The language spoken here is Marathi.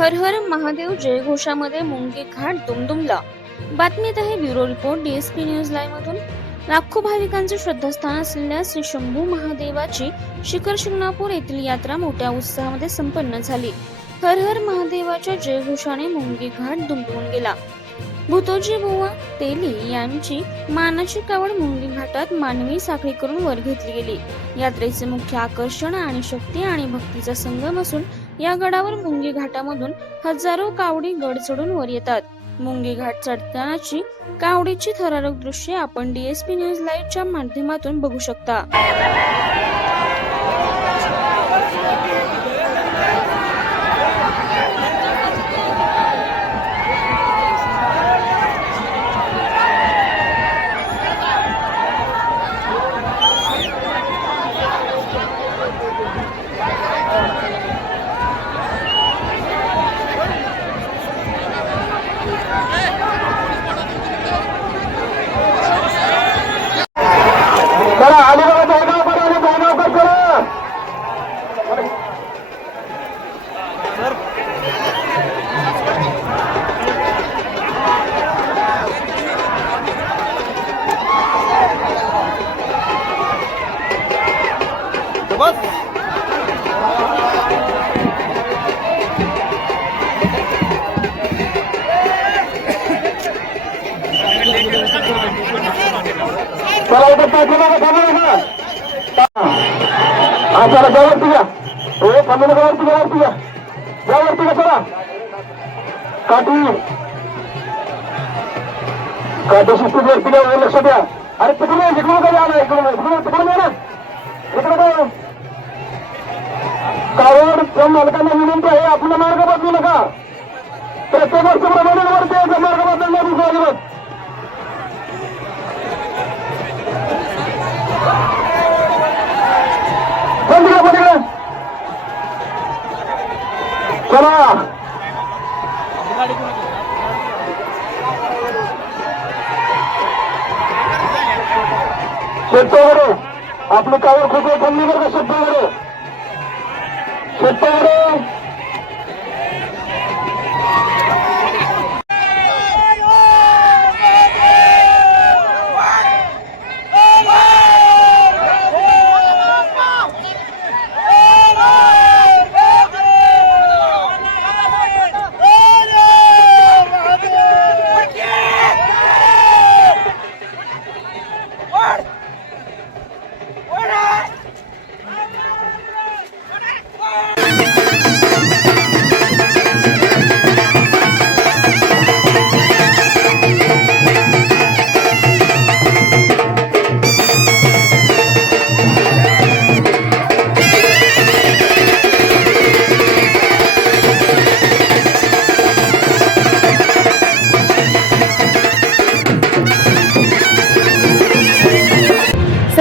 हर हर महादेव जयघोषामध्ये मुंगी घाट दुमदुमला. बातमीत आहे bureau report DSP news live मधून. लाखो भाविकांचे श्रद्धास्थान असलेल्या श्री शंभू महादेवाची शिखर शिंगणापूर येथील यात्रा मोठ्या उत्साहामध्ये संपन्न झाली. हर हर महादेवाच्या जयघोषाने मुंगी घाट दुमदुमून गेला. भूतोजी बुवा तेली यांची मानाची कावड मुंगी घाटात मानवी साखळी करून वर घेतली गेली. यात्रेचे मुख्य आकर्षण आणि शक्ती आणि भक्तीचा संगम असून या गडावर मुंगी घाटामधून हजारो कावडी गड चढून वर येतात. मुंगी घाट चढतानाची कावडीची थरारक दृश्ये आपण डीएसपी न्यूज लाईव्हच्या माध्यमातून बघू शकता. हा चला जा चला काठी काठी शिस्तीत वरती घ्या लक्ष अरे कावड मालकांना विनंती आहे आपला मार्ग बदलू नका. प्रत्येक वर्षाप्रमाणे वरती याचा मार्ग बदलणार दुसरा दिवस. बंद चला. शेतकरी आपली कावर खूप थांबली करतो का शेतकरी शेतकरी